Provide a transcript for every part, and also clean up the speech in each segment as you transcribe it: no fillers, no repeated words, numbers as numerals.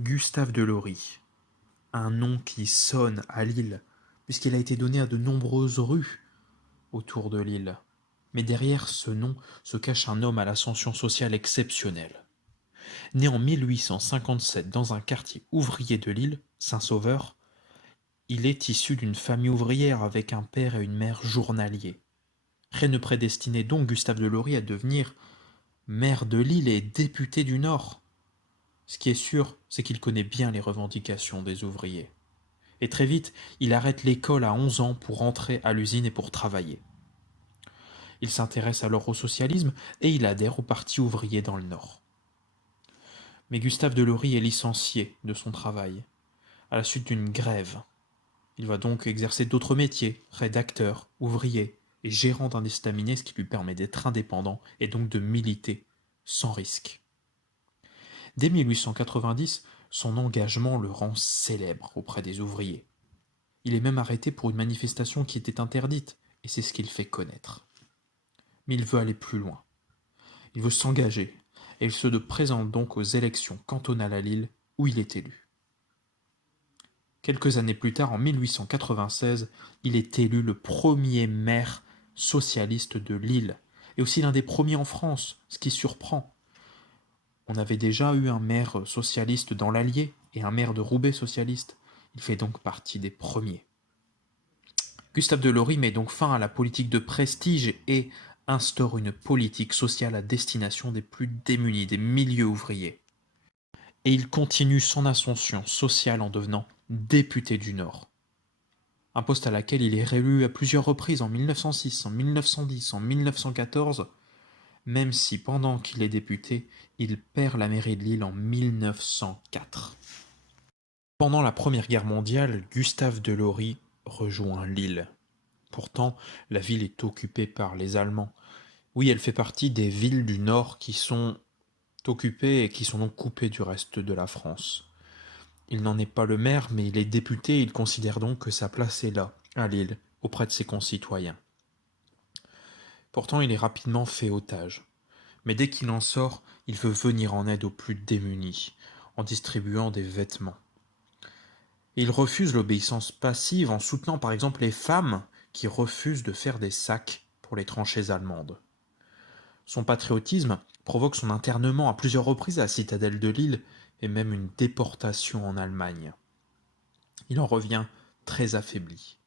Gustave Delory, un nom qui sonne à Lille, puisqu'il a été donné à de nombreuses rues autour de Lille. Mais derrière ce nom se cache un homme à l'ascension sociale exceptionnelle. Né en 1857 dans un quartier ouvrier de Lille, Saint-Sauveur, il est issu d'une famille ouvrière avec un père et une mère journaliers. Rien ne prédestinait donc Gustave Delory à devenir maire de Lille et député du Nord. Ce qui est sûr, c'est qu'il connaît bien les revendications des ouvriers. Et très vite, il arrête l'école à 11 ans pour entrer à l'usine et pour travailler. Il s'intéresse alors au socialisme et il adhère au Parti ouvrier dans le Nord. Mais Gustave Delory est licencié de son travail, à la suite d'une grève. Il va donc exercer d'autres métiers, rédacteur, ouvrier et gérant d'un estaminet, ce qui lui permet d'être indépendant et donc de militer sans risque. Dès 1890, son engagement le rend célèbre auprès des ouvriers. Il est même arrêté pour une manifestation qui était interdite, et c'est ce qu'il fait connaître. Mais il veut aller plus loin. Il veut s'engager, et il se présente donc aux élections cantonales à Lille, où il est élu. Quelques années plus tard, en 1896, il est élu le premier maire socialiste de Lille, et aussi l'un des premiers en France, ce qui surprend. On avait déjà eu un maire socialiste dans l'Allier et un maire de Roubaix socialiste. Il fait donc partie des premiers. Gustave Delory met donc fin à la politique de prestige et instaure une politique sociale à destination des plus démunis, des milieux ouvriers. Et il continue son ascension sociale en devenant député du Nord. Un poste à laquelle il est réélu à plusieurs reprises en 1906, en 1910, en 1914, même si pendant qu'il est député, il perd la mairie de Lille en 1904. Pendant la Première Guerre mondiale, Gustave Delory rejoint Lille. Pourtant, la ville est occupée par les Allemands. Oui, elle fait partie des villes du Nord qui sont occupées et qui sont donc coupées du reste de la France. Il n'en est pas le maire, mais il est député et il considère donc que sa place est là, à Lille, auprès de ses concitoyens. Pourtant, il est rapidement fait otage. Mais dès qu'il en sort, il veut venir en aide aux plus démunis, en distribuant des vêtements. Et il refuse l'obéissance passive en soutenant par exemple les femmes qui refusent de faire des sacs pour les tranchées allemandes. Son patriotisme provoque son internement à plusieurs reprises à la citadelle de Lille et même une déportation en Allemagne. Il en revient très affaibli.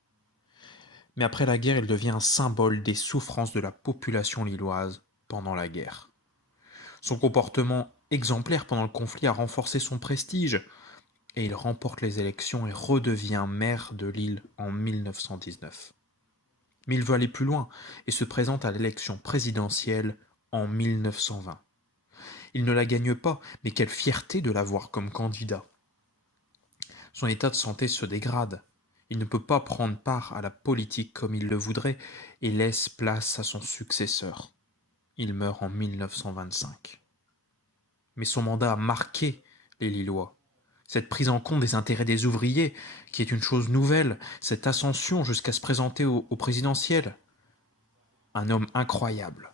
Mais après la guerre, il devient un symbole des souffrances de la population lilloise pendant la guerre. Son comportement exemplaire pendant le conflit a renforcé son prestige et il remporte les élections et redevient maire de Lille en 1919. Mais il veut aller plus loin et se présente à l'élection présidentielle en 1920. Il ne la gagne pas, mais quelle fierté de l'avoir comme candidat. Son état de santé se dégrade. Il ne peut pas prendre part à la politique comme il le voudrait et laisse place à son successeur. Il meurt en 1925. Mais son mandat a marqué les Lillois. Cette prise en compte des intérêts des ouvriers, qui est une chose nouvelle, cette ascension jusqu'à se présenter au présidentiel. Un homme incroyable.